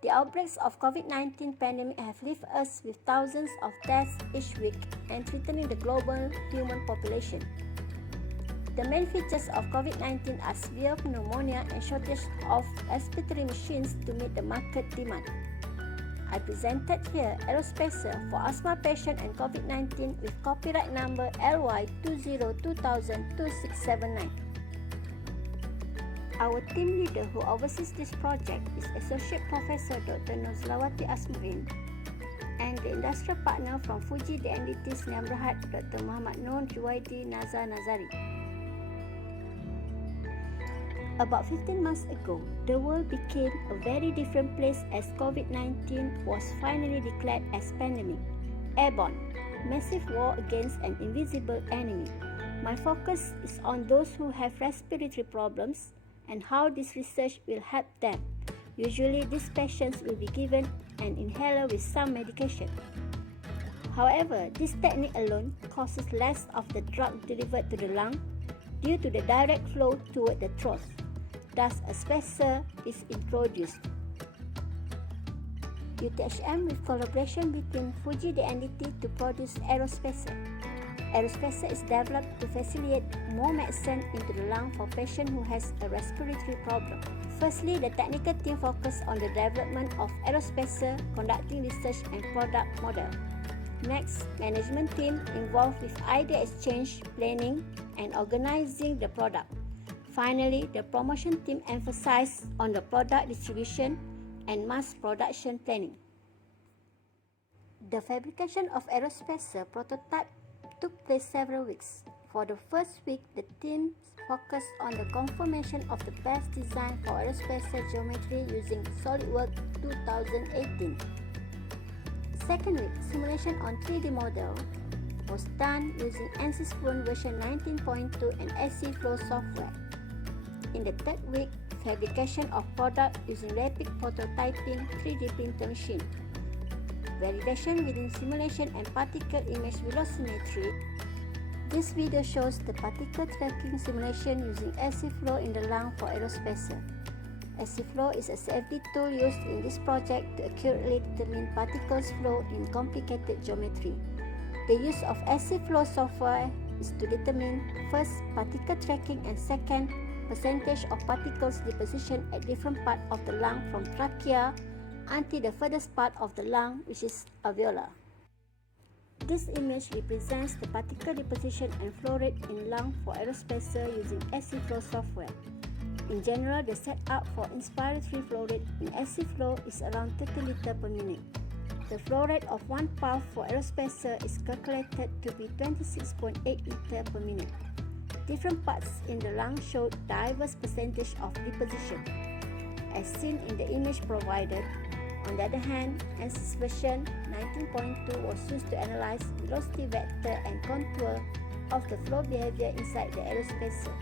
The outbreaks of COVID-19 pandemic have left us with thousands of deaths each week and threatening the global human population. The main features of COVID-19 are severe pneumonia and shortage of respiratory machines to meet the market demand. I presented here Aerospacer for asthma patient and COVID-19 with copyright number LY20202679. Our team leader who oversees this project is Associate Professor Dr. Nuzlawati Asmarin, and the industrial partner from Fuji DNDT Sdn Bhd Dr. Muhammad Noor Juwaidi Nazar Nazari. About 15 months ago, the world became a very different place as COVID-19 was finally declared as pandemic, airborne, massive war against an invisible enemy. My focus is on those who have respiratory problems and how this research will help them. Usually, these patients will be given an inhaler with some medication. However, this technique alone causes less of the drug delivered to the lung due to the direct flow toward the throat. Thus, a spacer is introduced. UTHM with collaboration between Fuji DNDT to produce Aerospacer. Aerospacer is developed to facilitate more medicine into the lung for patients who has a respiratory problem. Firstly, the technical team focused on the development of Aerospacer, conducting research and product model. Next, management team involved with idea exchange, planning, and organizing the product. Finally, the promotion team emphasized on the product distribution and mass production planning. The fabrication of Aerospacer prototype took place several weeks. For the first week, the team focused on the confirmation of the best design for Aerospacer geometry using SolidWorks 2018. Second week, simulation on 3D model was done using ANSYS Fluent version 19.2 and SC Flow software. In the third week, fabrication of product using rapid prototyping 3D printer machine. Validation within simulation and particle image velocimetry. This video shows the particle tracking simulation using SC Flow in the lung for Aerospacer. SC Flow is a safety tool used in this project to accurately determine particles flow in complicated geometry. The use of SC Flow software is to determine first particle tracking and second percentage of particles deposition at different parts of the lung from trachea until the furthest part of the lung, which is alveolar. This image represents the particle deposition and flow rate in lung for Aerospacer using SC Flow software. In general, the setup for inspiratory flow rate in SC Flow is around 30 liters per minute. The flow rate of one puff for Aerospacer is calculated to be 26.8 liters per minute. Different parts in the lung show diverse percentage of deposition, as seen in the image provided. On the other hand, ANSYS version 19.2 was used to analyze velocity vector and contour of the flow behavior inside the Aerospacer.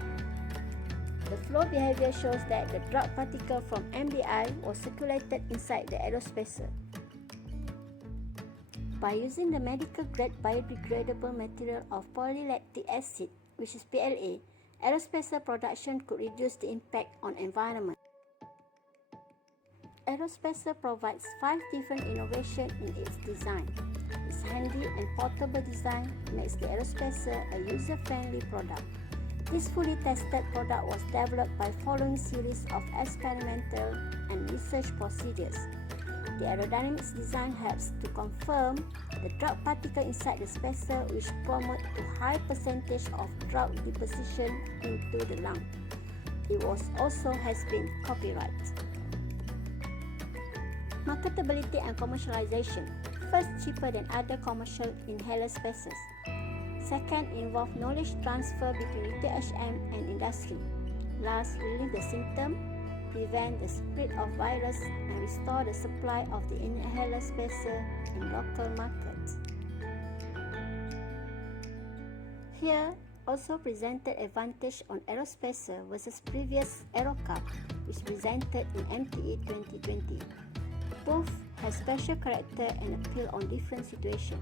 The flow behavior shows that the drug particle from MDI was circulated inside the Aerospacer. By using the medical grade biodegradable material of polylactic acid, which is PLA, Aerospacer production could reduce the impact on environment. Aerospacer provides 5 different innovations in its design. Its handy and portable design makes the Aerospacer a user-friendly product. This fully tested product was developed by following series of experimental and research procedures. The aerodynamics design helps to confirm the drug particle inside the spacer, which promote a high percentage of drug deposition into the lung. It also has been copyrighted. Marketability and commercialization. First, cheaper than other commercial inhaler spacers. Second, involve knowledge transfer between UTHM and industry. Last, relieve the symptom, prevent the spread of virus, and restore the supply of the inhaler spacer in local markets. Here, also presented advantage on Aerospacer versus previous Aerocup, which presented in MTE 2020. Both have special character and appeal on different situations.